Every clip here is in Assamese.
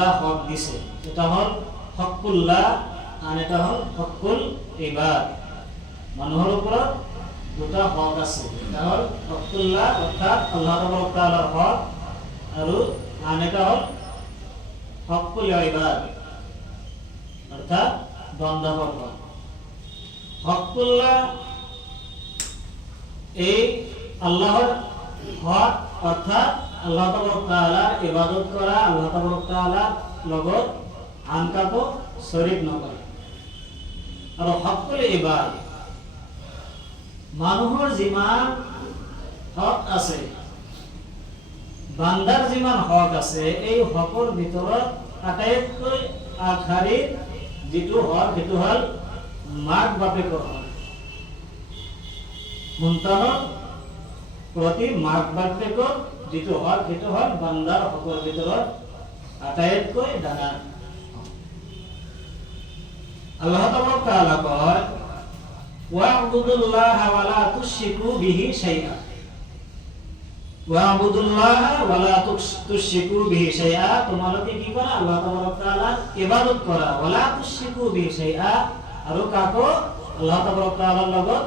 দুটা হক দিছে, এটা হল হকুল্লাহ আৰ এটা হল হকুল ইবাদ। মানুহৰ ওপৰত দুটা হক আছে, এটা হল হকুল্লাহ অৰ্থাৎ আল্লাহ তাআলাৰ হক, আৰু আন এটা হল হকুল ইবাদ অর্থাৎ বান্দার হক। হকুল্লাহ এই আল্লাহর হক অর্থাৎ আল্লাহ তাআলার ইবাদত করা, আল্লাহ তাআলার লগত আন কাকো শরীক নকৰা। আৰু হকুল ইবাদ মানুহৰ যিমান হক আছে, বান্দাৰ যিমান হক আছে, এই হকৰ ভিতৰত আটাইতকৈ আগশাৰীৰ যিটো হক সেইটো হল মাক বাপেকৰ হক। সন্তানৰ প্ৰতি মাক বাপেকৰ যিটো হক সেইটো হল বান্দাৰ হকৰ ভিতৰত আটাইতকৈ ডাঙৰ। আল্লাহ তাআলা কয় ওয়া'বুদুল্লাহ ওয়া লা তুশরিকু বিহি শাইআ, ওয়া'বুদুল্লাহ ওয়া লা তুশরিকু বিহি শাইআ, তোমালোকে কি কৰা? আল্লাহ তাআলাৰ ইবাদত কৰা, ওয়া লা তুশৰিকু বিহি শাইআ, আৰু কাকো আল্লাহ তাআলাৰ লগত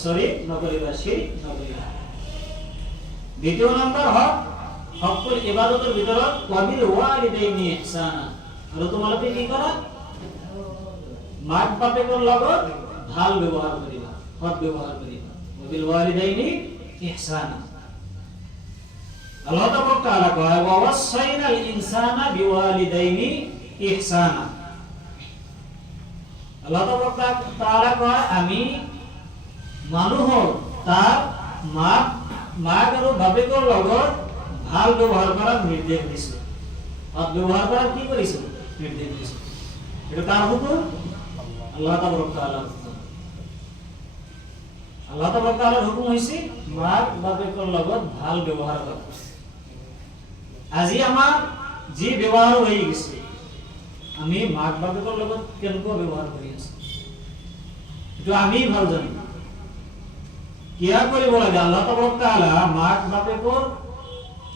শৰীক নকৰিবা, শিৰক নকৰিবা। দ্বিতীয় নম্বৰ হক হকুল ইবাদতেৰ ভিতৰত ওয়াবিল ওয়ালিদাইনি ইহসানা, আৰু তোমালোকে কি কৰা? মাক বাপেকৰ লগত ভাল ব্যৱহাৰ কৰিবা, সৎ ব্যৱহাৰ কৰিবা। ওয়াবিল ওয়ালিদাইনি ইহসানা। আল্লাহ তাআলা কয় ওয়া ওয়াসাইনাল ইনসানা বিওয়ালিদাইনি ইহসানা। আল্লাহ তাআলা কয় আমি মানুহৰ তাৰ মাক আৰু বাপেকৰ লগত ভাল ব্যৱহাৰ কৰাৰ নিৰ্দেশ দিছো, সৎ ব্যৱহাৰ কৰাৰ কি কৰিছো? নিৰ্দেশ দিছো। এটা তাৰ হুকুম, আল্লাহ তাআলাৰ হুকুম। আল্লাহ তাআলাৰ হুকুম হৈছে মাক বাপেকৰ লগত ভাল ব্যৱহাৰ কৰা। আজি আমাৰ যি ব্যৱহাৰ হৈ গৈছে, আমি মাক বাপেকৰ লগত কেনেকুৱা ব্যৱহাৰ কৰি আছো এইটো আমি ভাল জানো। কিয়া কৰিব লাগে? আল্লাহ তাআলা মাক বাপেকৰ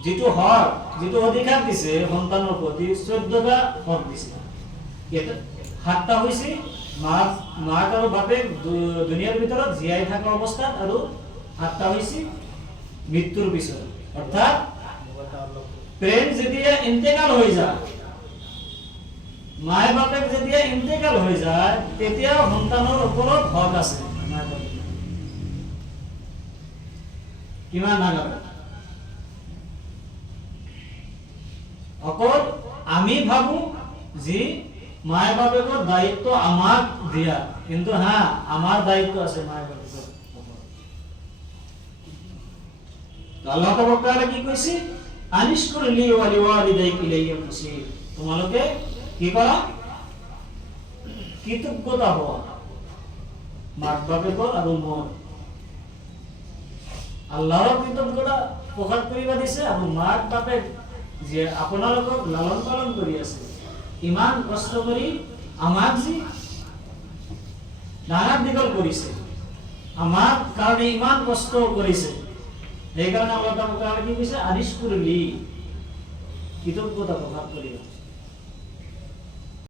যিটো হক, যিটো অধিকাৰ দিছে সন্তানৰ প্ৰতি, 14টা হক দিছে। 7টা হৈছে মাক আৰু বাপেক দুনিয়াৰ ভিতৰত জীয়াই থকা অৱস্থাত, আৰু 7টা হৈছে মৃত্যুৰ পিছত। অৰ্থাৎ প্ৰেম যেতিয়া ইন্তেকাল হৈ যায়, মায় বাপেক যেতিয়া ইন্তেকাল হৈ যায়, তেতিয়া সন্তানৰ ওপৰত হক আছে। কিমান ডাঙৰ অকল আমি ভাবো যে মায় বাপেকৰ দায়িত্ব আমাক দিয়া, কিন্তু হ্যাঁ আমাৰ দায়িত্ব আছে মায় বাপেকৰ। আল্লাহ তাআলা কি কৈছে? আনিশকুৰ লি ওয়া লিওয়ালিদাইক ইলাইয়া মুসিৰ, তোমালোকে কি কৰা? কৃতজ্ঞতা হওয়া মাক বাপেকৰ আৰু মোৰ। আল্লাহৰ কৃতজ্ঞতা প্ৰকাশ কৰিবা দিছে, আৰু মাক বাপেক যে আপোনালোকক লালন পালন কৰি আছে, ইমান কষ্ট কৰি আমাক যি ডাঙৰ দীঘল কৰিছে, আমাৰ কাৰণে ইমান কষ্ট কৰিছে, সেইকাৰণে আল্লাহ তাআলা কি কৈছে? আনিশকুৰ লি, কৃতজ্ঞতা প্ৰকাশ কৰিবা।